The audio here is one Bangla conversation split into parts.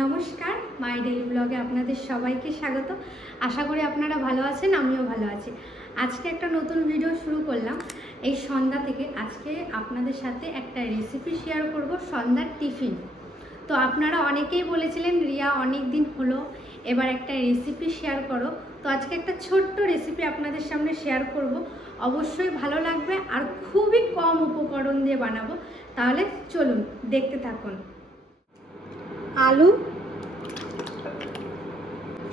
নমস্কার, মাই ডেইলি ব্লগে আপনাদের সবাইকে স্বাগত। আশা করি আপনারা ভালো আছেন, আমিও ভালো আছি। আজকে একটা নতুন ভিডিও শুরু করলাম এই সন্ধ্যা থেকে। আজকে আপনাদের সাথে একটা রেসিপি শেয়ার করব, সন্ধ্যার টিফিন। তো আপনারা অনেকেই বলেছিলেন রিয়া অনেক দিন হলো এবার একটা রেসিপি শেয়ার করো। তো আজকে একটা ছোট্ট রেসিপি আপনাদের সামনে শেয়ার করব, অবশ্যই ভালো লাগবে আর খুবই কম উপকরণ দিয়ে বানাবো। তাহলে চলুন দেখতে থাকুন। আলু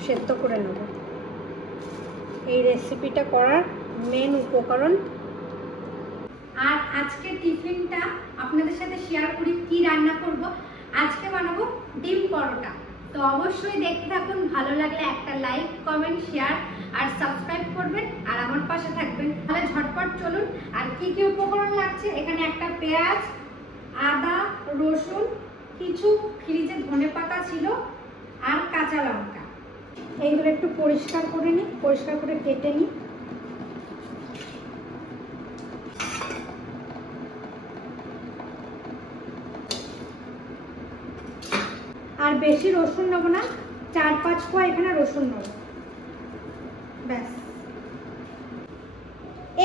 সেদ্ধ করে নেব। এই রেসিপিটা করার মেন উপকরণ। আর আজকে টিফিনটা আপনাদের সাথে শেয়ার করি কি রান্না করব। আজকে বানাবো ডিম পরোটা। তো অবশ্যই দেখতে থাকুন, ভালো লাগলে একটা লাইক, কমেন্ট, শেয়ার আর সাবস্ক্রাইব করবেন আর আমার পাশে থাকবেন। তাহলে ঝটপট চলুন। আর কি কি উপকরণ লাগছে, এখানে একটা পেঁয়াজ, আদা, রসুন, কিছু ফ্রিজে ধনেপাতা ছিল আর কাঁচা লঙ্কা। এইগুলো একটু পরিষ্কার করে নিই, পরিষ্কার করে কেটে নিই। আর বেশি রসুন নেব না, 4-5 কোয়া এখানে রসুন নেব, ব্যাস।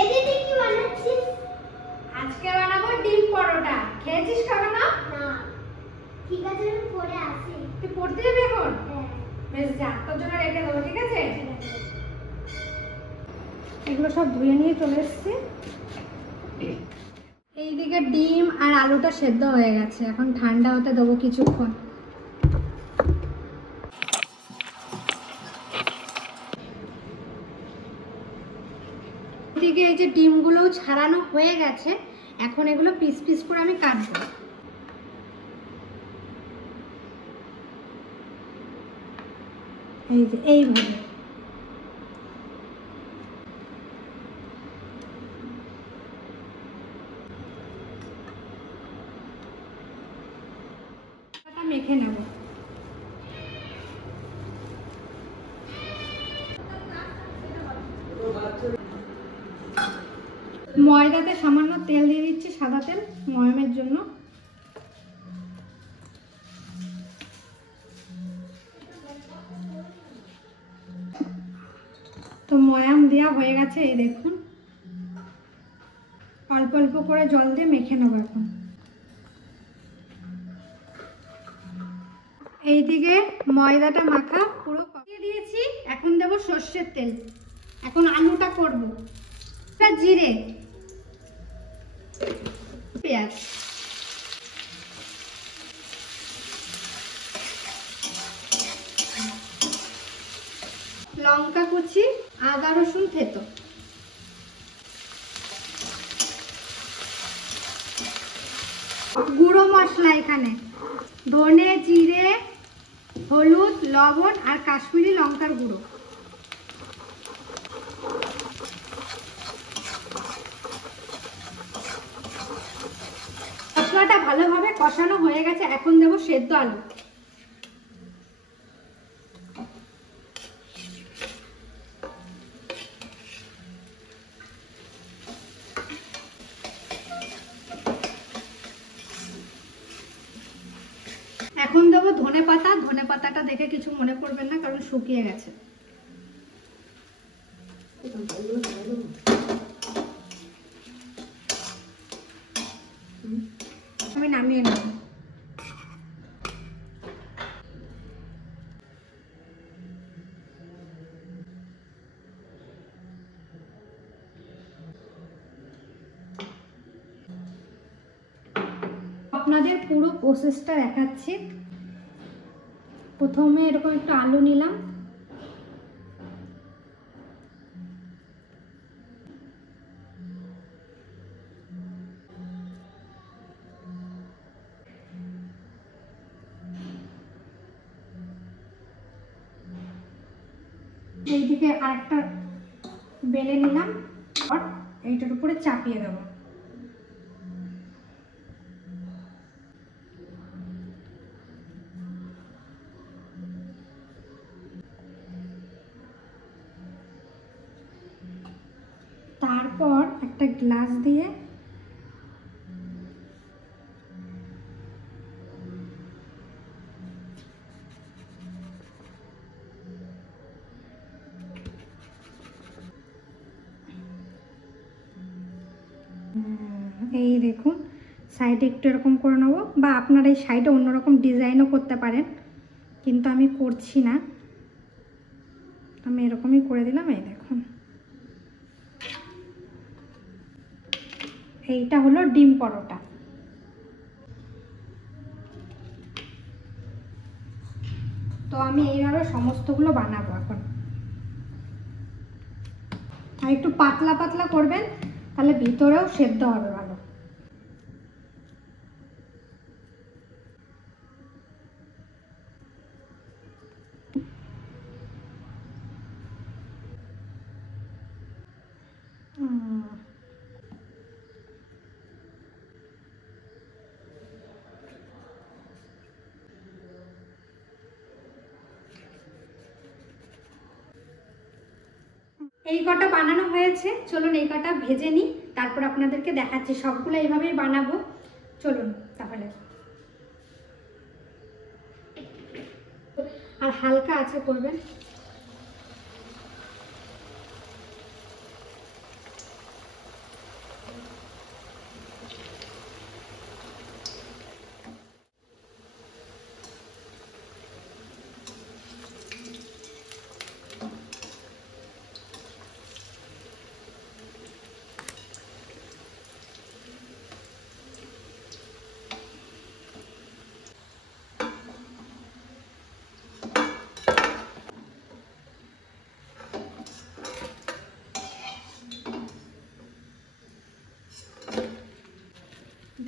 এদিকে কি বানাচ্ছিস? আজকে বানাবো ডিম পরোটা। খেয়েছিস খাবে না? না, ঠিক আছে, আমি পরে আসি। তুই পড়তে যাবি এখন? হ্যাঁ, বেশ, যা, তোর জন্য রেখে দেবো, ঠিক আছে? এগুলো সব ধুয়ে নিয়ে চলে এসেছি। এইদিকে ডিম আর আলুটা সেদ্ধ হয়ে গেছে, এখন ঠান্ডা হতে দেবো কিছুক্ষণ। এদিকে এই যে ডিমগুলোও ছাড়ানো হয়ে গেছে, এখন এগুলো পিস পিস করে আমি কাটবো। এই যে এইভাবে। মেখে নেব। ময়দাতে সামান্য তেল দিয়ে দিচ্ছি, সাদা তেল, ময়ামের জন্য। তো ময়াম দেওয়া হয়ে গেছে, এই দেখুন। অল্প অল্প করে জল দিয়ে মেখে নেব এখন। এইদিকে ময়দাটা মাখা পুরো দিয়ে দিয়েছি, এখন দেব সর্ষের তেল। এখন আলুটা করব। জিরে, পেঁয়াজ, লঙ্কা কুচি, আদা রসুন থেতো, গুঁড়ো মশলা এখানে ধনে, জিরে, হলুদ, লবণ আর কাশ্মীরি লঙ্কার গুঁড়ো। মশলাটা ভালোভাবে কষানো হয়ে গেছে, এখন দেবো সেদ্ধ আলু। এখন দেবো ধনে পাতা। ধনে পাতাটা দেখে কিছু মনে করবেন না, কারণ শুকিয়ে গেছে। আমি নামিয়ে নেব। আপনাদের পুরো প্রসেসটা দেখাচ্ছি। প্রথমে এরকম একটু আলু নিলাম, এইদিকে আরেকটা বেলে নিলাম আর এইটার উপরে চাপিয়ে দেবো। তারপর একটা গ্লাস দিয়ে এই দেখুন সাইডে একটু এরকম করে নেবো, বা আপনারা এই সাইডে অন্যরকম ডিজাইনও করতে পারেন, কিন্তু আমি করছি না, আমি এরকমই করে দিলাম। এই দেখুন এইটা হলো ডিম পরোটা। তো আমি এইভাবে সমস্তগুলো বানাবো এখন। আর একটু পাতলা পাতলা করবেন, তাহলে ভিতরেও সেদ্ধ হবে ভালো। এই কটা বানানো হয়েছে, চলুন এই কটা ভেজে নিই, তারপর আপনাদেরকে দেখাচ্ছি। সবগুলো এইভাবেই বানাবো, চলুন তাহলে। আর হালকা আছে করবেন।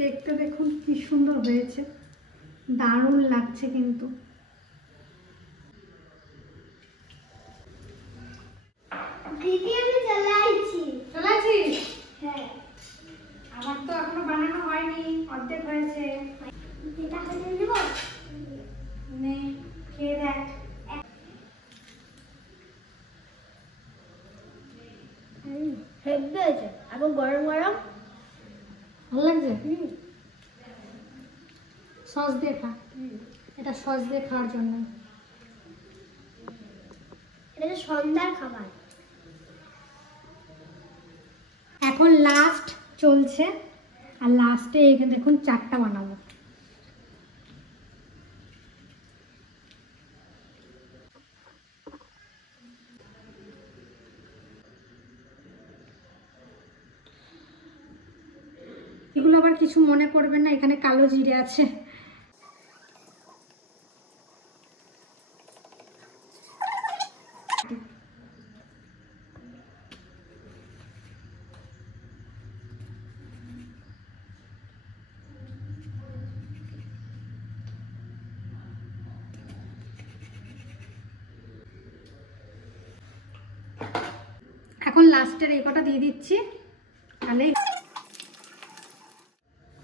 দেখতে দেখুন কি সুন্দর হয়েছে, দারুণ লাগছে কিন্তু। দিদি আমি চলে আইছি। চলে আসিস? হ্যাঁ। আমার তো এখনো বানানো হয়নি, অর্ধেক হয়েছে। এটা হয়ে দেব। নে খেয়ে দেখ। হেভি হয়েছে, এখন গরম গরম। ভালো লাগছে? সস দিয়ে খা, এটা সস দিয়ে খাওয়ার জন্য। এটা তো সন্ধ্যার খাবার। এখন লাস্ট চলছে, আর লাস্টে এখানে দেখুন 4টা বানাবো। এগুলো আবার কিছু মনে করবেন না, এখানে কালো জিরে আছে। এখন লাস্টের এই কটা দিয়ে দিচ্ছি, তাহলে।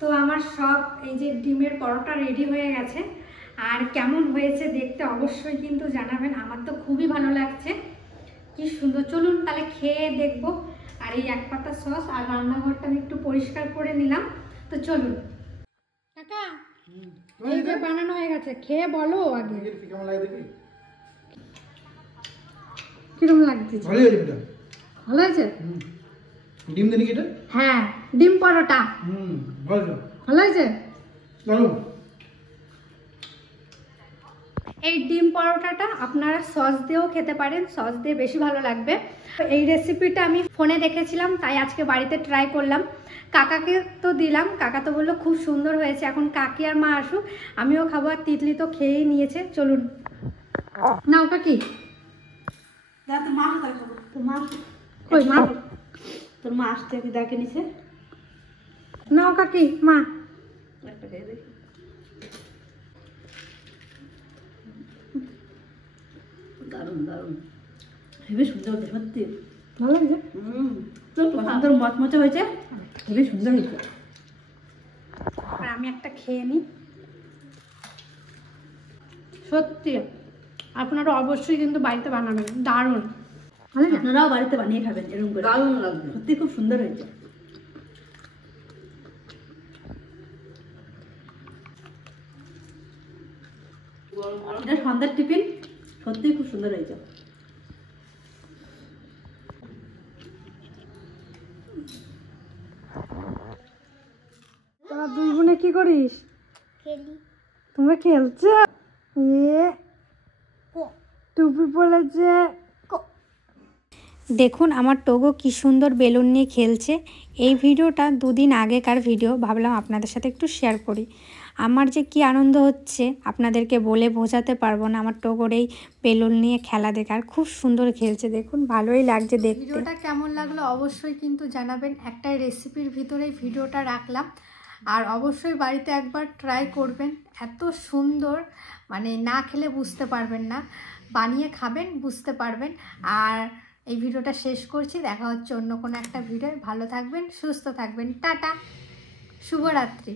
তো আমার সব এই যে ডিমের পরোটা রেডি হয়ে গেছে, আর কেমন হয়েছে দেখতে অবশ্যই কিন্তু জানাবেন। আমার তো খুবই ভালো লাগছে, কি সুন্দর। চলুন তাহলে খেয়ে দেখবো। আর এই 1 পাতা সস, আর রান্নাঘরটা আমি একটু পরিষ্কার করে নিলাম। তো চলুন কাকা, এই যে বানানো হয়ে গেছে, খেয়ে বলো আগে কেমন লাগে দেখি। কিরম লাগছে? ভালো হয়েছে এটা। ভালো হয়েছে? ডিম দেনি কি এটা? হ্যাঁ, ডিম পরোটা। ভালো। ভালো হয়েছে? দারুণ। এই ডিম পরোটাটা আপনারা সস দিয়েও খেতে পারেন, সস দিয়ে বেশি ভালো লাগবে। এই রেসিপিটা আমি ফোনে দেখেছিলাম, তাই আজকে বাড়িতে ট্রাই করলাম। কাকাকে তো দিলাম, কাকা তো বললো খুব সুন্দর হয়েছে। এখন কাকি আর মা আসুক, আমিও খাবো। আর তিতলি তো খেয়েই নিয়েছে। চলুন নাও কাকি। কই মা? তোর মা আসতে দেখে নিছে। নাও কাকি, মা। একটা খেয়ে দেখি। দারুণ দারুণ, হেবি সুন্দর হয়েছে সত্যি। ভালো লাগছে? তোর সুন্দর মচমচে হয়েছে, হেবি সুন্দর হয়েছে। আর আমি একটা খেয়ে নিই। সত্যি আপনারা অবশ্যই কিন্তু বাড়িতে বানাবেন, দারুণ। আপনারাও বাড়িতে বানিয়ে খাবেন এরকম করে, দারুণ লাগবে সত্যি, খুব সুন্দর হয়েছে। এটা সন্ধ্যার টিফিন, সত্যি খুব সুন্দর হয়েছে। করিস? খেলি তোমরা খেলছো? কো টুপি পড়েছে। কো দেখুন আমার টোগো কি সুন্দর বেলুন নিয়ে খেলছে। এই ভিডিওটা দুদিন আগেকার ভিডিও, ভাবলাম আপনাদের সাথে একটু শেয়ার করি। আমার যে কি আনন্দ হচ্ছে আপনাদেরকে বলে বোঝাতে পারবো না। আমার টোগোর এই বেলুন নিয়ে খেলা দেখে আর খুব সুন্দর খেলছে, দেখুন ভালোই লাগছে দেখতে। ভিডিওটা কেমন লাগলো অবশ্যই কিন্তু জানাবেন। একটা রেসিপির ভিতরে ভিডিওটা রাখলাম, আর অবশ্যই বাড়িতে একবার ট্রাই করবেন। এত সুন্দর, মানে না খেলে বুঝতে পারবেন না, বানিয়ে খাবেন বুঝতে পারবেন। আর এই ভিডিওটা শেষ করছি, দেখা হচ্ছে অন্য কোনো একটা ভিডিও। ভালো থাকবেন, সুস্থ থাকবেন, টাটা, শুভরাত্রি।